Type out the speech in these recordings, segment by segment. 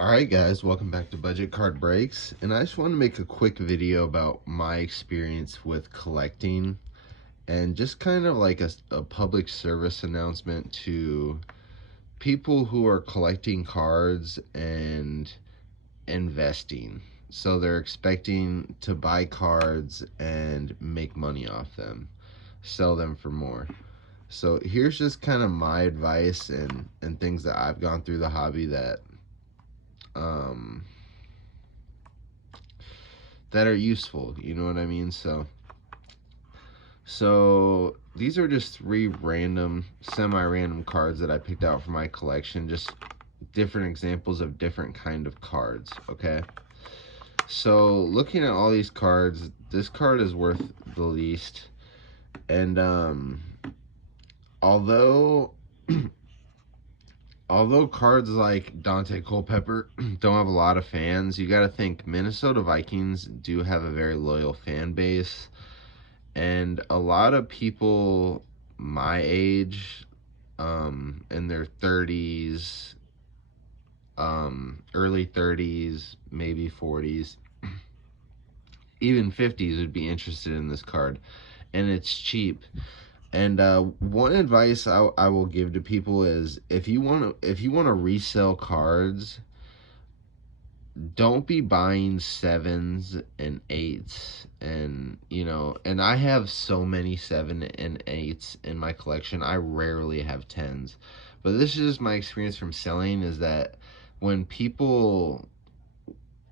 Alright guys, welcome back to Budget Card Breaks, and I just want to make a quick video about my experience with collecting and just kind of like a public service announcement to people who are collecting cards and investing. So they're expecting to buy cards and make money off them, sell them for more. So here's just kind of my advice and things that I've gone through the hobby um that are useful, you know what I mean? So these are just three random, semi-random cards that I picked out for my collection, just different examples of different kind of cards, okay? So looking at all these cards, this card is worth the least. And although although cards like Dante Culpepper don't have a lot of fans, you got to think Minnesota Vikings do have a very loyal fan base. And a lot of people my age, in their 30s, early 30s, maybe 40s, even 50s would be interested in this card. And it's cheap. And one advice I will give to people is if you want to resell cards, don't be buying sevens and eights. And and I have so many 7 and 8s in my collection. I rarely have tens, but this is just my experience from selling, is that when people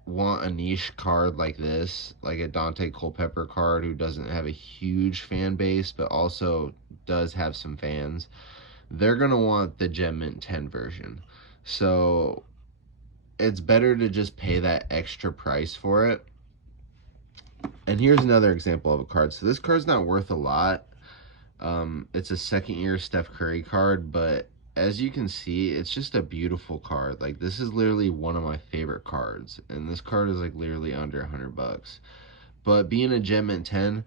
want a niche card like this, like a Dante Culpepper card who doesn't have a huge fan base but also does have some fans, they're gonna want the Gem Mint 10 version. So it's better to just pay that extra price for it. And here's another example of a card. So this card's not worth a lot. It's a second year Steph Curry card, but as you can see, it's just a beautiful card. Like, this is literally one of my favorite cards, and this card is like literally under $100. But being a Gem Mint 10,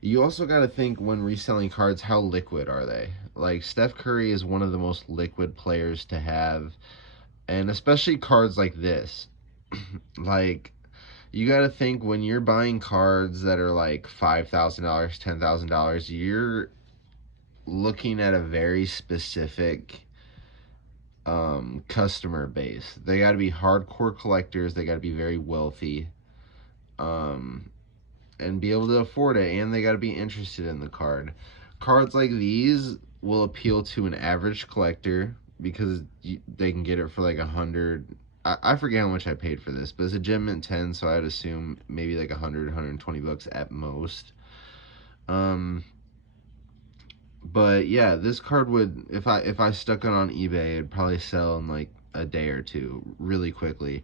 you also got to think when reselling cards, how liquid are they? Like, Steph Curry is one of the most liquid players to have, and especially cards like this. Like, you got to think when you're buying cards that are like $5,000, $10,000, you're looking at a very specific customer base. They got to be hardcore collectors. They got to be very wealthy, and be able to afford it. And they got to be interested in the card. Cards like these will appeal to an average collector because they can get it for like 100. I forget how much I paid for this, but it's a Gem Mint 10, so I'd assume maybe like 100, 120 bucks at most. But yeah, this card would, if I stuck it on eBay, it'd probably sell in like a day or two really quickly,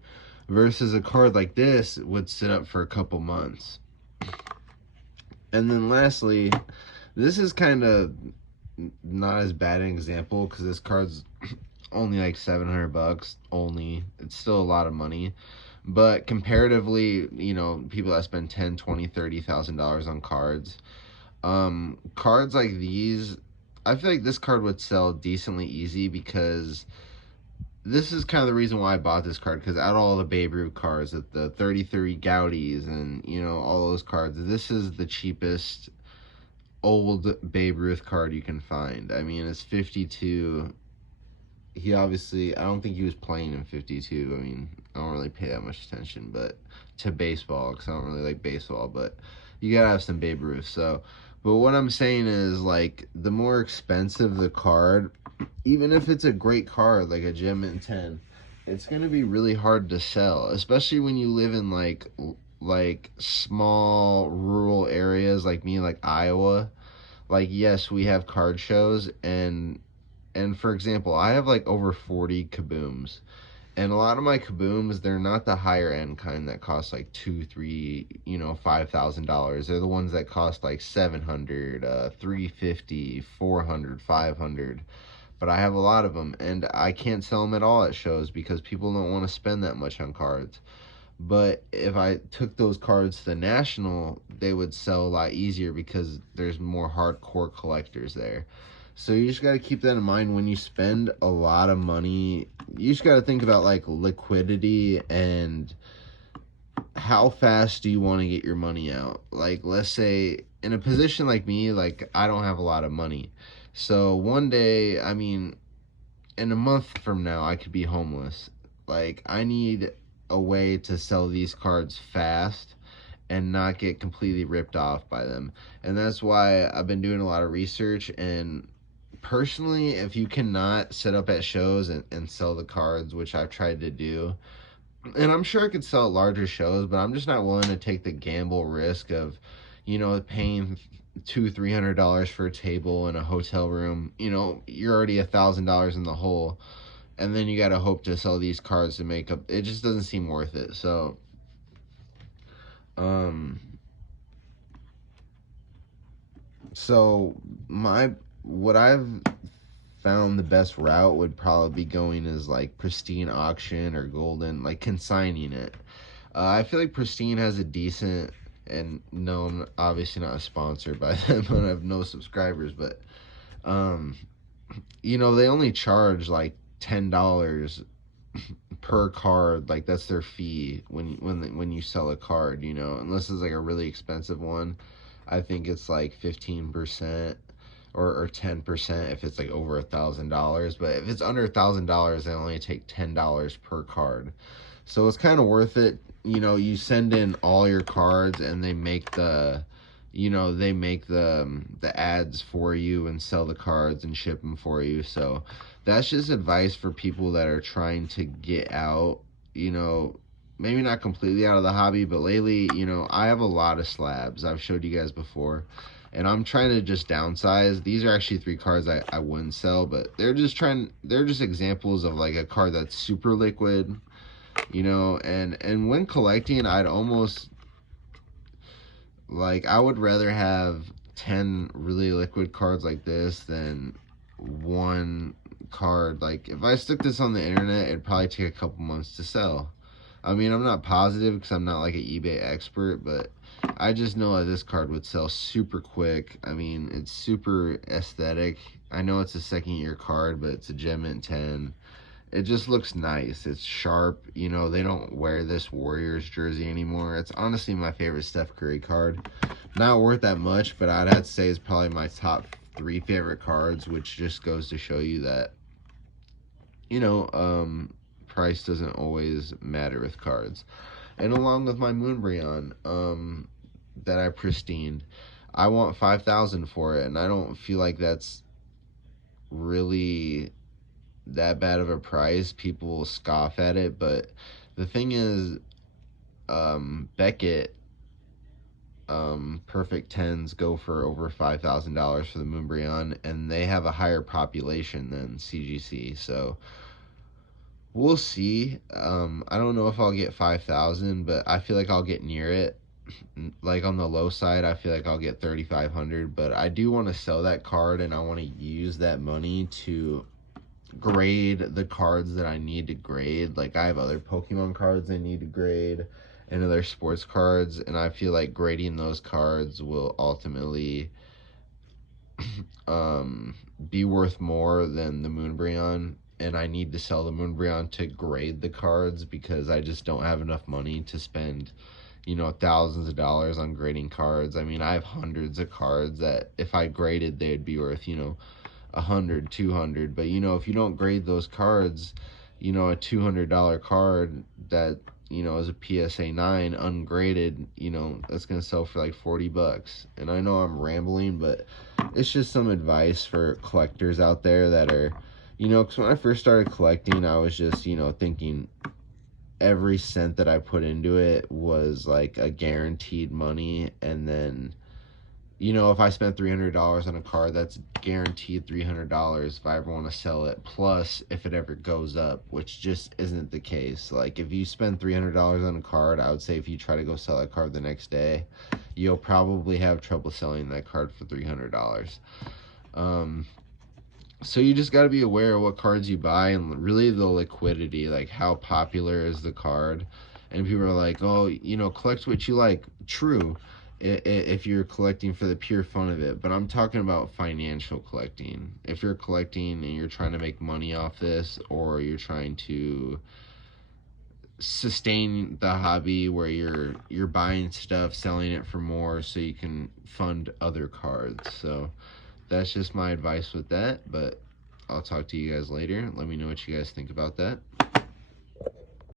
versus a card like this would sit up for a couple months. And then lastly, this is kind of not as bad an example because this card's only like 700 bucks only. It's still a lot of money, but comparatively, people that spend 10, 20, 30,000 dollars on cards, cards like these, I feel like this card would sell decently easy, because this is kind of the reason why I bought this card, because out of all the Babe Ruth cards, the 33 Goudies and all those cards, this is the cheapest old Babe Ruth card you can find. I mean, it's 52. He obviously, I don't think he was playing in 52. I mean, I don't really pay that much attention but to baseball, because I don't really like baseball, but you gotta have some Babe Ruth. So, but what I'm saying is, like, the more expensive the card, even if it's a great card like a Gem Mint 10, it's gonna be really hard to sell, especially when you live in like small rural areas like me, like Iowa. Like, yes, we have card shows, and for example, I have like over 40 kabooms. And a lot of my kabooms, they're not the higher end kind that cost like two, three, $5,000. They're the ones that cost like 700, 350, 400, 500. But I have a lot of them, and I can't sell them at all at shows because people don't want to spend that much on cards. But if I took those cards to the National, they would sell a lot easier because there's more hardcore collectors there. So you just got to keep that in mind when you spend a lot of money. You just got to think about like liquidity and how fast do you want to get your money out. Like, let's say in a position like me, like I don't have a lot of money. So one day, I mean, in a month from now, I could be homeless. Like, I need a way to sell these cards fast and not get completely ripped off by them. And that's why I've been doing a lot of research. And personally, if you cannot set up at shows and sell the cards, which I've tried to do, and I'm sure I could sell at larger shows, but I'm just not willing to take the gamble risk of, paying $200-300 for a table in a hotel room. You're already $1,000 in the hole, and then you got to hope to sell these cards to make up. It just doesn't seem worth it. Um, so my what I've found the best route would probably be going is like pristine auction or golden, like consigning it. I feel like Pristine has a decent, and no, I'm obviously not a sponsor by them, and I have no subscribers, but um, they only charge like $10 per card. Like that's their fee when you sell a card. Unless it's like a really expensive one, I think it's like 15%. Or 10% if it's like over $1,000. But if it's under $1,000, they only take $10 per card. So it's kind of worth it. You send in all your cards and they make the ads for you and sell the cards and ship them for you. So that's just advice for people that are trying to get out, maybe not completely out of the hobby, but lately, I have a lot of slabs. I've showed you guys before. And I'm trying to just downsize. These are actually 3 cards I wouldn't sell, but they're just examples of like a card that's super liquid, and when collecting, I'd almost like I would rather have 10 really liquid cards like this than one card. Like if I stick this on the internet, it'd probably take a couple months to sell. I mean, I'm not positive because I'm not like an eBay expert, but I just know that this card would sell super quick. I mean, it's super aesthetic. I know it's a second year card, but it's a Gem Mint 10. It just looks nice. It's sharp. They don't wear this Warriors jersey anymore. It's honestly my favorite Steph Curry card. Not worth that much, but I'd have to say it's probably my top 3 favorite cards, which just goes to show you that, price doesn't always matter with cards. And along with my Moonbryon, that I pristined, I want 5,000 for it, and I don't feel like that's really that bad of a price. People will scoff at it, but the thing is, Beckett, perfect 10s go for over $5,000 for the Moonbryon, and they have a higher population than CGC, so we'll see. I don't know if I'll get 5,000, but I feel like I'll get near it. Like on the low side, I feel like I'll get 3,500, but I do want to sell that card, and I want to use that money to grade the cards that I need to grade. Like I have other Pokemon cards I need to grade and other sports cards, and I feel like grading those cards will ultimately be worth more than the Moonbryon, and I need to sell the Moonbryon to grade the cards because I just don't have enough money to spend thousands of dollars on grading cards. I mean, I have hundreds of cards that if I graded, they'd be worth 100, 200. But if you don't grade those cards, a $200 card that is a PSA 9 ungraded, that's gonna sell for like $40. And I know I'm rambling, but it's just some advice for collectors out there that are, because when I first started collecting, I was just thinking every cent that I put into it was like a guaranteed money, and then if I spent $300 on a card, that's guaranteed $300 if I ever want to sell it, plus if it ever goes up, which just isn't the case. Like if you spend $300 on a card, I would say if you try to go sell that card the next day, you'll probably have trouble selling that card for $300. So you just got to be aware of what cards you buy and really the liquidity, like how popular is the card. And people are like, oh, collect what you like. True. if you're collecting for the pure fun of it. But I'm talking about financial collecting. If you're collecting and you're trying to make money off this, or you're trying to sustain the hobby where you're buying stuff, selling it for more so you can fund other cards. So that's just my advice with that, but I'll talk to you guys later. Let me know what you guys think about that.